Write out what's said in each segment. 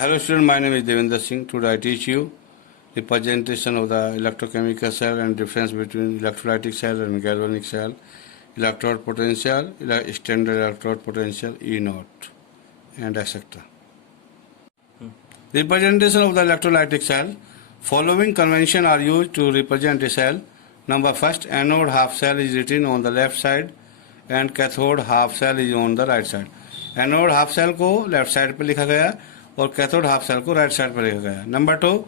Hello student, my name is Devendra Singh. Today I teach you the presentation of the electrochemical cell and difference between electrolytic cell and galvanic cell, electrode potential, standard electrode potential E0 and etc. Representation of the electrolytic cell. Following convention are used to represent a cell. Number first, anode half cell is written on the left side and cathode half cell is on the right side. Anode half cell को left side पे लिखा गया और cathode half cell को right side पे लिखा गया. Number 2,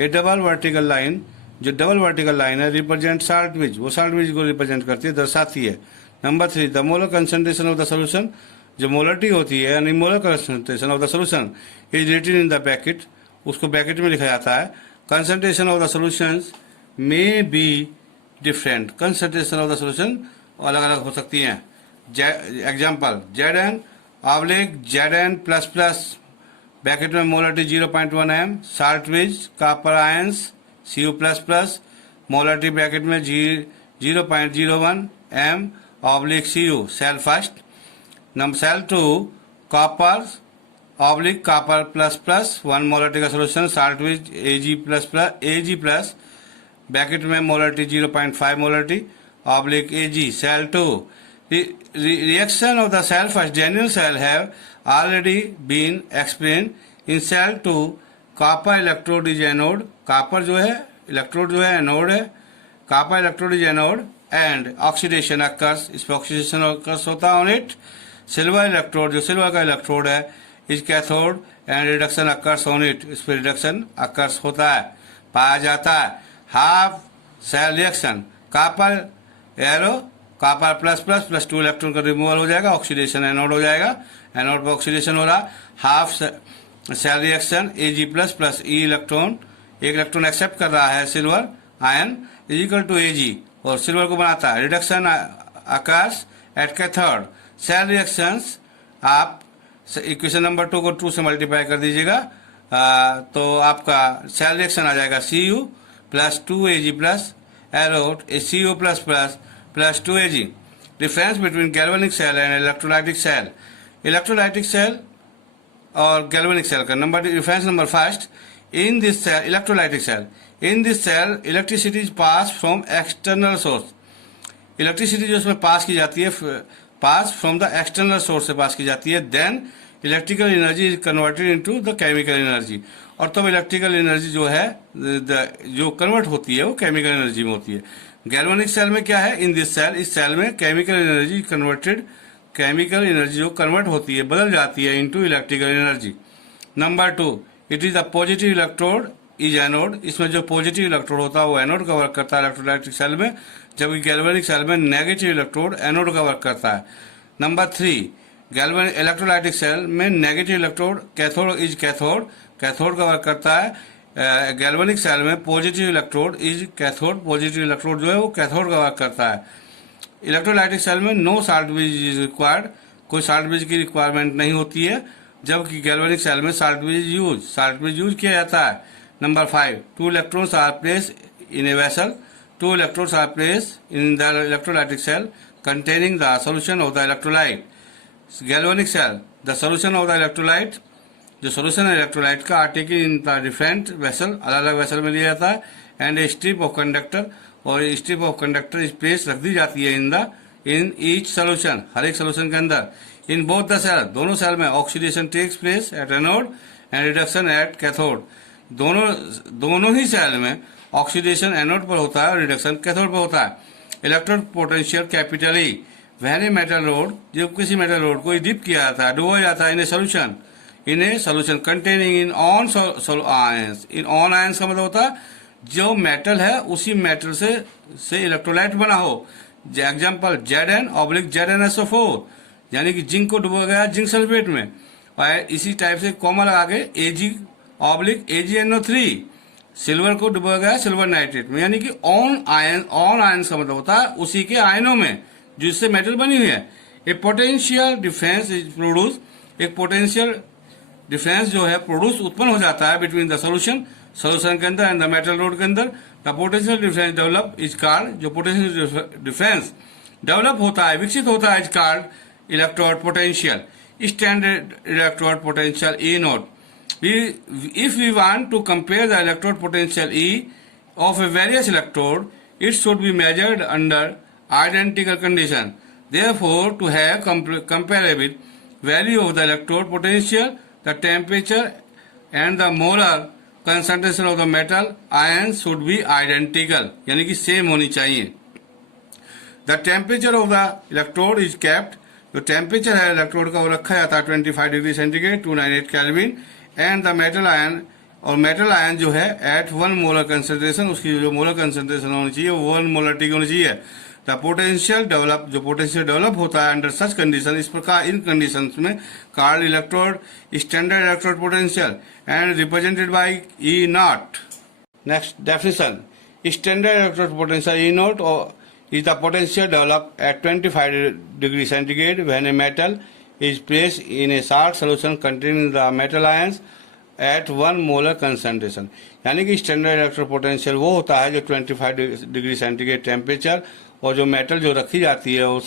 a double vertical line, जो डबल वर्टिकल लाइन है रिप्रेजेंट साल्ट ब्रिज, वो साल्ट ब्रिज को रिप्रेजेंट करती है, दर्शाती है. Number 3, the molar concentration of the solution, जो मोलरिटी होती है यानी molar concentration of the solution is written in the bracket, उसको ब्रैकेट में लिखा जाता है. Concentration of the solutions may be different, concentration of the solution अलग अलग हो सकती हैं. Example, Z Zn plus plus bracket में molarity 0.1 m, salt bridge copper ions Cu plus plus molarity bracket में 0.01 m oblique Cu cell first. Number cell 2, copper oblique copper plus plus 1 molarity का solution, salt bridge Ag plus bracket में molarity 0.5 molarity oblique Ag cell 2. Reaction of the cell first genuine cell have already been explained. In cell 2, copper electrode is anode, copper जो है electrode जो है anode है, copper electrode is anode and oxidation occurs, इस पर oxidation occurs होता है on it. Silver electrode जो silver का electrode है is cathode and reduction occurs on it, इस पर reduction occurs होता है, पाया जाता है. Half cell reaction, copper arrow copper plus plus plus 2 electron का रिमूवल हो जाएगा, ऑक्सीडेशन एनोड हो जाएगा, एनोड पर ऑक्सीडेशन हो रहा. Half cell reaction Ag plus plus E electron, एक इलेक्ट्रॉन एक्सेप्ट कर रहा है silver ion is equal to Ag और सिल्वर को बनाता है. Reduction occurs at cathode. Cell reactions आप इक्वेशन नंबर 2 को 2 से मल्टीप्लाई कर दीजिएगा तो आपका सेल रिएक्शन आ जाएगा Cu plus 2Ag plus arrowed Cu plus plus plus 2Ag. Difference between galvanic cell and electrolytic cell. Electrolytic cell और galvanic cell का difference number first. In this cell, electrolytic cell. In this cell, electricity is passed from external source. Electricity जो उसमें पास की जाती है, pass from the external source से पास की जाती है. Then electrical energy is converted into the chemical energy. और तब इलेक्ट्रिकल एनर्जी जो है जो कन्वर्ट होती है वो केमिकल एनर्जी में होती है. गैल्वेनिक सेल में क्या है, इन दिस सेल, इस सेल में chemical energy converted, chemical energy जो कन्वर्ट होती है बदल जाती है into electrical energy. Number 2, it is the positive electrode is anode, इसमें जो पॉजिटिव इलेक्ट्रोड होता है वो एनोड का वर्क करता है इलेक्ट्रोलाइटिक सेल में, जबकि गैल्वेनिक सेल में नेगेटिव इलेक्ट्रोड एनोड का वर्क करता है. नंबर 3, गैल्वेनिक इलेक्ट्रोलाइटिक सेल में negative electrode cathode is cathode, cathode का वर्क करता है. गैल्वेनिक सेल में positive electrode is cathode, positive electrode जो है वो कैथोड का वर्क करता है. इलेक्ट्रोलाइटिक सेल में no salt bridge is required, कोई साल्ट ब्रिज की रिक्वायरमेंट नहीं होती है, जबकि गैल्वेनिक सेल में साल्ट ब्रिज यूज किया जाता है. Number 5, 2 electrons are place in a vessel, 2 electrons are place in the electrolytic cell containing the solution of the electrolyte. Galvanic cell, the solution of the electrolyte, जो solution है electrolyte का, are taken in the different vessel, अलग अलग vessel में लिया जाता है. And a strip of conductor, और strip of conductor is place रख दी जाती है इन ईच सोल्यूशन, हर एक सोल्यूशन के अंदर. इन बोथ द सेल, दोनों सेल में oxidation takes place at anode and reduction at cathode. दोनों ही सेल में ऑक्सीडेशन एनोड पर होता है और रिडक्शन कैथोड पर होता है. Electrode potential capital E, when a metal rod, जब किसी मेटल रोड को डिप किया जाता है, डुबोया जाता है in a solution containing in on ions. In on ions का मतलब होता है जो मेटल है उसी मेटल से इलेक्ट्रोलाइट बना हो. एग्जांपल, Zn/ZnSO4, यानी कि जिंक को डुबो गया जिंक सल्फेट में, और इसी टाइप से कॉमा लगा के Ag/AgNO3, सिल्वर को डुबो गया सिल्वर नाइट्रेट में, यानी कि ऑन आयंस का मतलब होता है उसी के आयनों में जिससे मेटल बनी हुई है. ए पोटेंशियल डिफरेंस इज प्रोड्यूस, एक पोटेंशियल डिफरेंस जो है प्रोड्यूस उत्पन्न हो जाता है बिटवीन द सोल्यूशन के अंदर एंड द मेटल रोड के अंदर. The potential difference develop is called, जो पोटेंशियल डिफरेंस डेवलप होता है, विकसित होता है, is called electrode potential. Standard electrode potential E0. If we want to compare the electrode potential E of a various electrode, it should be measured under identical condition. Therefore, to have comparable value of the electrode potential, the temperature and the molar concentration of the metal ions should be identical, यानी कि same होनी चाहिए. The temperature of the electrode is kept. जो temperature है electrode का वो रखा जाता है 25 degree centigrade 298 kelvin. And the metal ion, और मेटल आयन जो है एट 1 मोलर कंसेंट्रेशन, उसकी जो मोलर कंसेंट्रेशन होनी चाहिए वो 1 मोलर की होनी चाहिए. द पोटेंशियल डेवलप, जो पोटेंशियल डेवलप होता है अंडर सच कंडीशन, इस प्रकार इन कंडीशंस में card electrode standard electrode potential and represented by E not. Next definition. Standard electrode potential E not is the potential developed at 25 degree centigrade when a metal is placed in a salt solution containing the metal ions at 1 molar concentration. यानी कि standard electrode potential वो होता है जो 25 degree centigrade temperature और जो metal जो रखी जाती है वो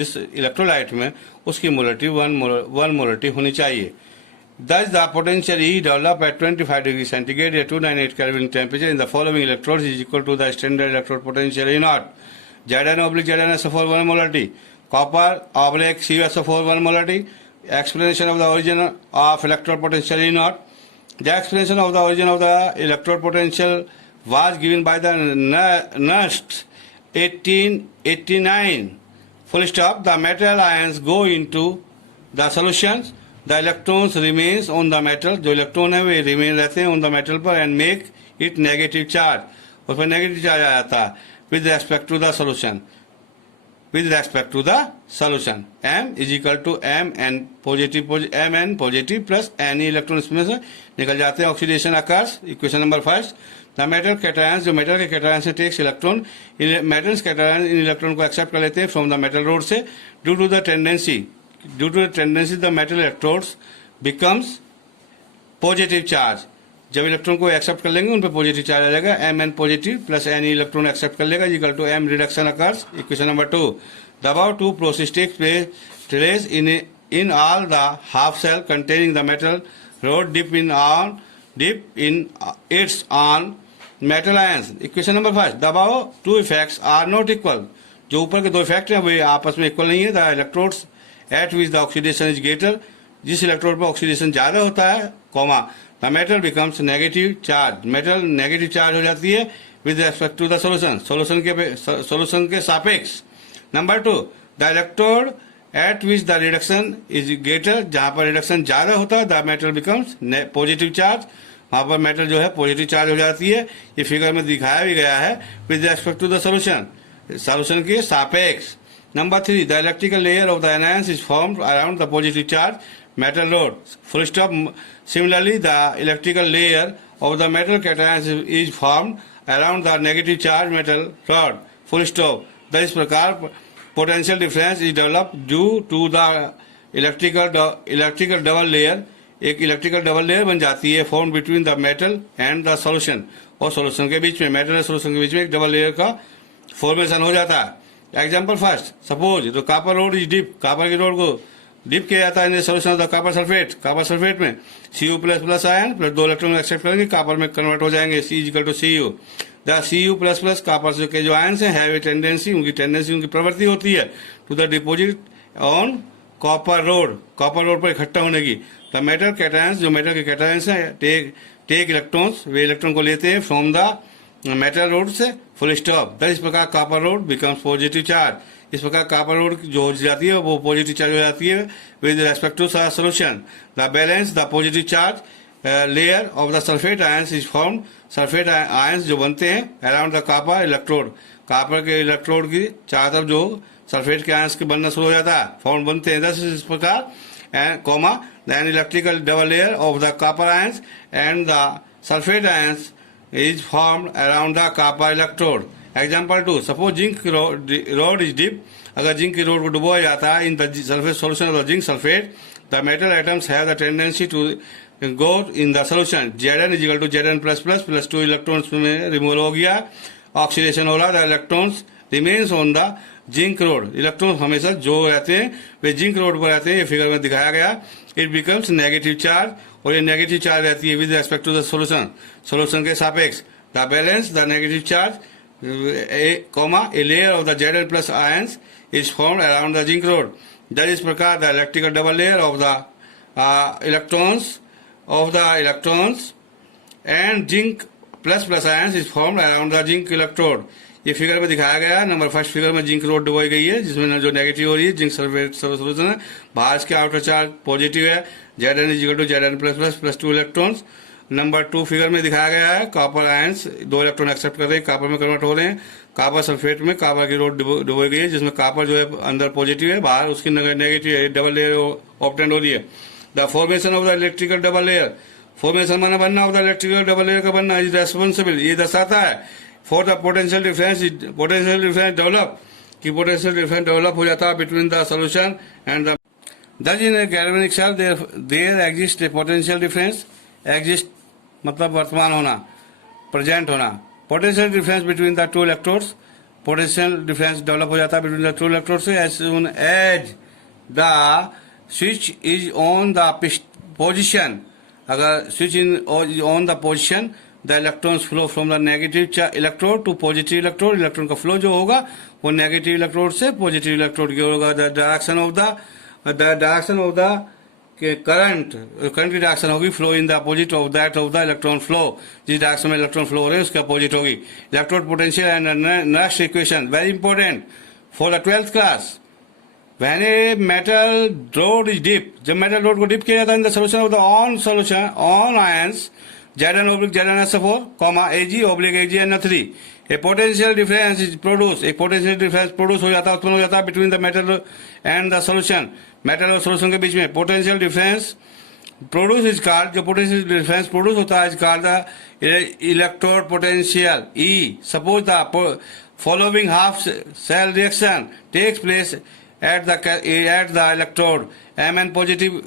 जिस इलेक्ट्रोलाइट में उसकी मोलरिटी 1 मोलरिटी होनी चाहिए. Thus, the potential E developed at 25 degree centigrade at 298 Kelvin temperature in the following electrodes is equal to the standard electrode potential E naught. Zn/Zn(SO4) 1 molarity, copper/CuSO4 1 molarity. Explanation of the origin of electrode potential E naught. The explanation of the origin of the electrode potential was given by the Nernst 1889. Full stop. The metal ions go into the solutions. The electrons remains on the metal. जो electron है वे remain रहते हैं on the metal पर and make it negative charge. उस पर negative charge आ जाता है. With respect to the solution, m is equal to mn positive plus any electron इसमें से निकल जाते हैं. Oxidation occurs. Equation number first. The metal cations, जो मेटल के cations से takes electron, metals cations इन इलेक्ट्रॉन को एक्सेप्ट कर लेते हैं from the metal rod से. Due to the tendency the metal electrodes becomes positive charge. जब इलेक्ट्रॉन को एक्सेप्ट कर लेंगे उन पर पॉजिटिव चार्ज आ जाएगा. M N positive plus any electron accept कर लेगा equal to M reduction occurs. Equation number 2. The above two process takes place in all the half cell containing the metal rod dip in its own metal ions. Equation number 5. The above two effects are not equal. जो ऊपर के दो effect हैं वे आपस में equal नहीं है. The electrodes at which the oxidation is greater, जिस इलेक्ट्रोड पर ऑक्सीडेशन ज्यादा होता है, comma the metal becomes negative charge. Metal negative charge हो जाती है with respect to the solution के सापेक्ष. Number 2. The electrode at which the reduction is greater, जहां पर रिडक्शन ज्यादा होता है the metal becomes positive charge. वहां पर मेटल जो है पॉजिटिव चार्ज हो जाती है. ये फिगर में दिखाया भी गया है with respect to the solution के सापेक्ष. Number 3. The electrical layer of the anions is formed around the positive charge metal rod. Full stop. Similarly, the electrical layer of the metal cations is formed around the negative charge metal rod. Full stop. इस प्रकार potential difference is developed due to the electrical double layer. एक electrical double layer बन जाती है formed between the metal and the solution. और solution के बीच में, मेटल और सोल्यूशन के बीच में एक डबल लेयर का फॉर्मेशन हो जाता है. Example first. Suppose the copper rod is dip. Copper की रोड को डिप किया जाता है in solution of the copper sulphate में Cu++ ion plus 2 electron accept करेंगे, कॉपर में कन्वर्ट हो जाएंगे. C equal to Cu. The Cu++ copper के जो आयन्स हैं हैव ए टेंडेंसी, उनकी प्रवृत्ति होती है to the deposit on copper rod पर इकट्ठा होने की. द मेटल कैटायंस, जो मेटल के कैटायंस हैं टेक इलेक्ट्रॉन्स, वे इलेक्ट्रॉन को लेते हैं फ्रॉम द मेटल रोड से. Full stop. इस प्रकार copper rod becomes positive charge. इस प्रकार कॉपर रोड जो हो जाती है वो पॉजिटिव चार्ज हो जाती है with respect to solution. The balance the positive charge layer of the sulphate ions is formed. Sulphate ions जो बनते हैं around the copper electrode, copper के इलेक्ट्रोड की चारों तरफ जो सल्फेट के आयंस के बनना शुरू हो जाता है, फॉर्म बनते हैं. दस इस प्रकार comma then electrical double layer of the copper ions and the sulphate ions is formed around the copper electrode. Example 2. Suppose zinc rod is deep. अगर जिंक की रोड को डुबोया जाता है in the sulfate solution of the zinc sulfate, the metal atoms have the tendency to go in the solution. Zn is equal to Zn++ plus 2 electrons में remove हो गया, oxidation हो रहा. The electrons remains on the zinc road. Electron हमेशा जो रहते हैं वे zinc road पर रहते हैं, ये फिगर में दिखाया गया। इट बिकम्स नेगेटिव चार्ज, और ये नेगेटिव चार्ज रहती है with respect to the solution, solution के सापेक्ष। The balance the negative charge a layer of the Zn plus ions is formed around the zinc rod. That is प्रकार the electrical double layer of the electrons and zinc plus ions is formed around the zinc electrode. ये figure में दिखाया गया है। Number first figure में zinc road डुबोई गई है, जिसमें जो नेगेटिव हो रही है जिंक सल्फेट सोल्यूशन है। बाहर के आउटर चार्ज पॉजिटिव है, Zn is equal to Zn plus 2 electrons. Number 2 figure में दिखाया गया है कॉपर आयंस 2 इलेक्ट्रॉन एक्सेप्ट कर रहे हैं, कॉपर में कन्वर्ट हो रहे हैं। कॉपर सल्फेट में कॉपर की रोड डुबोई गई है, जिसमें कॉपर जो है अंदर पॉजिटिव है, बाहर उसकी नेगेटिव है, डबल लेयर ऑब्टेंड हो रही है। The formation of the electrical double layer, formation माना बनना of the electrical double layer का बनना इज रेस्पॉन्सिबल, ये दर्शाता है for the potential difference develop, कि पोटेंशियल डिफरेंस डेवलप हो जाता है between the solution and the. Thus in a galvanic cell there exists a potential difference, exist मतलब वर्तमान होना, प्रेजेंट होना। Potential difference between the two electrodes, potential difference develop हो जाता है बिटवीन द टू इलेक्ट्रोड्स से as soon as the switch is on the position. अगर switch is on the position the electrons flow from the negative electrode to positive electrode. Electron का flow जो होगा वो negative electrode से positive electrode की होगा। The direction of the current की direction होगी flow in the opposite of that of the electron flow, जिस डायरेक्शन में इलेक्ट्रॉन फ्लो हो रहे हैं उसके अपोजिट होगी। Electrode potential and Nernst equation very important for the 12th class. When a metal rod is dip, जब metal rod को dip किया जाता है in the solution of the own ions Zn/Zn(SO4, Ag/Ag(NO3), a potential difference is produced, एक potential difference produce हो जाता है, उत्पन्न हो जाता है between the metal and the solution, metal और सोल्यूशन के बीच में। Potential difference produce is called, जो पोटेंशियल डिफरेंस प्रोड्यूस होता है is called the electrode potential E. Suppose the following half cell reaction takes place at the electrode, Mn positive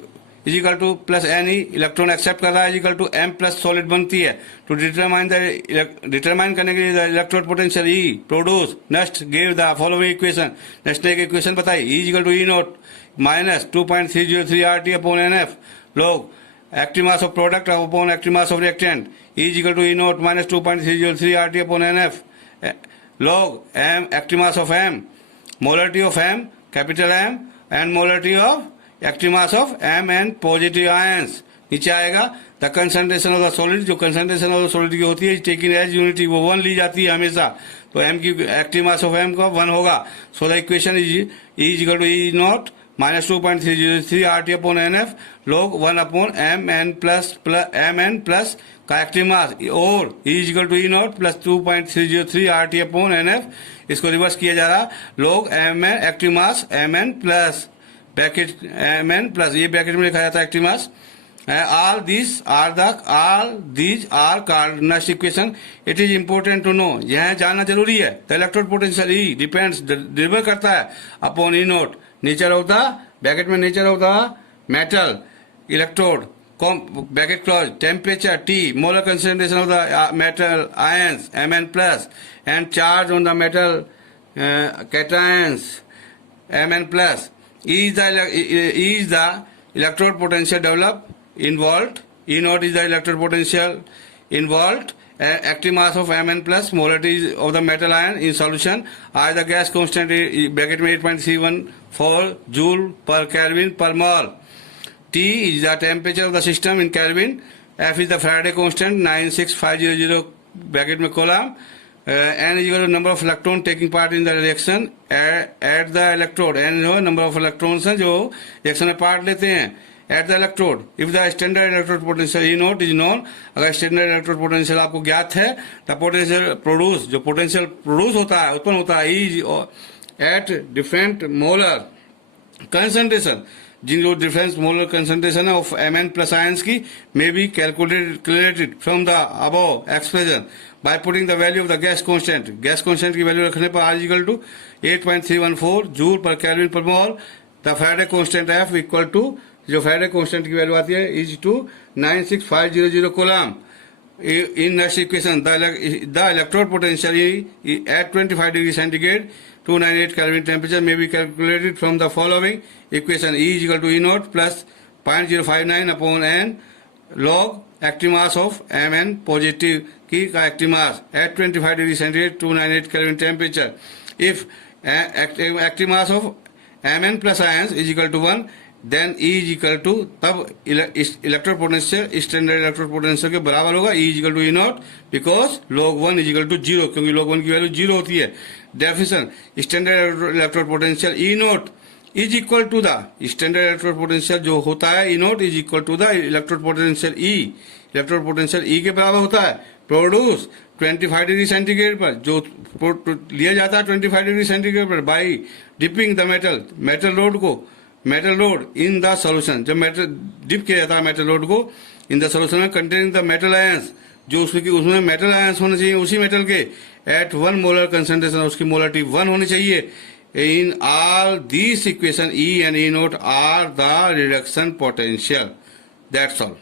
is equal to plus Ni, electron accept कर रहा है, is equal to M plus solid बनती है। To determine करने के लिए electrode potential E produce, Nernst give the following equation. Nernst ने एक इक्वेशन बताई, E is equal to E0 minus 2.303 RT upon NF log active mass of product upon active mass of reactant, E is equal to E0 minus 2.303 RT upon NF log M active mass of M, molarity of M, capital M, and molarity of active mass of M and positive ions। नीचे आएगा the concentration of the solid, जो concentration of the solid की होती है taking as unity, वो 1 ली जाती है हमेशा, तो M की एक्टिव मास ऑफ M का 1 होगा। So the equation is E is equal to E0 minus 2.303 RT upon NF log 1 upon Mn plus का एक्टिव मास, और E is equal to E0 plus 2.303 RT upon NF, इसको reverse किया जा रहा log Mn active mass Mn plus bracket Mn plus, ये bracket में लिखा जाता है active mass. All these are called Nernst equation. It is important to know, यह जानना जरूरी है। The electrode potential E depends, निर्भर करता है upon E0, nature of the bracket में nature of the metal electrode, bracket close, temperature T, molar concentration of the metal ions Mn plus, and charge on the metal cations Mn plus. E is the electrode potential developed involved. E0 is the electrode potential involved. Active mass of Mn plus, molarity of the metal ion in solution. I the gas constant bracket में 8.314 joule per Kelvin per mole. T is the temperature of the system in Kelvin. F is the Faraday constant 96500 bracket में coulomb. N is equal to number of electrons taking part in the reaction at the electrode. N जो number of electrons हैं जो reaction में part लेते हैं at the electrode. If the standard electrode potential E0 is known, अगर standard electrode potential आपको ज्ञात है, the potential produce, जो potential produce होता है, उत्पन्न होता है, is at different molar concentration, जिन जो डिफरेंस मोलर कंसंट्रेशन है ऑफ Mn प्लस आयंस की may be calculated from the above expression by putting the value of the gas constant. Gas constant की value रखने पर R is equal to 8.314 joule per kelvin per mole. The Faraday constant F equal to, जो Faraday constant की value आती है, is to 96500 coulomb. in next equation, the electrode potential at 25 degree centigrade, 298 Kelvin temperature may be calculated from the following equation. E is equal to E naught plus 0.059 upon n log active mass of Mn positive की का active mass at 25 degree centigrade, 298 Kelvin temperature. If active mass of Mn plus ions is equal to 1, then E is equal to, तब electrode potential standard electrode potential के बराबर होगा. E is equal to E naught because log 1 is equal to 0, क्योंकि log 1 की value 0 होती है. Definition, standard electrode potential E naught is equal to the standard electrode potential जो होता है E naught is equal to the electrode potential E. Electrode potential E के बराबर होता है प्रोड्यूस 25 डिग्री सेंटीग्रेड पर, जो लिया जाता है 25 डिग्री सेंटीग्रेड पर by dipping the metal rod in the solution. जब मेटल डिप किया जाता है मेटल रोड को इन द सॉल्यूशन में कंटेनिंग द मेटल आयंस, जो उसमें मेटल आयंस होने चाहिए उसी मेटल के एट 1 मोलर कंसेंट्रेशन, उसकी मोलरिटी 1 होनी चाहिए. In all this equation E and E naught are the reduction potential. That's all.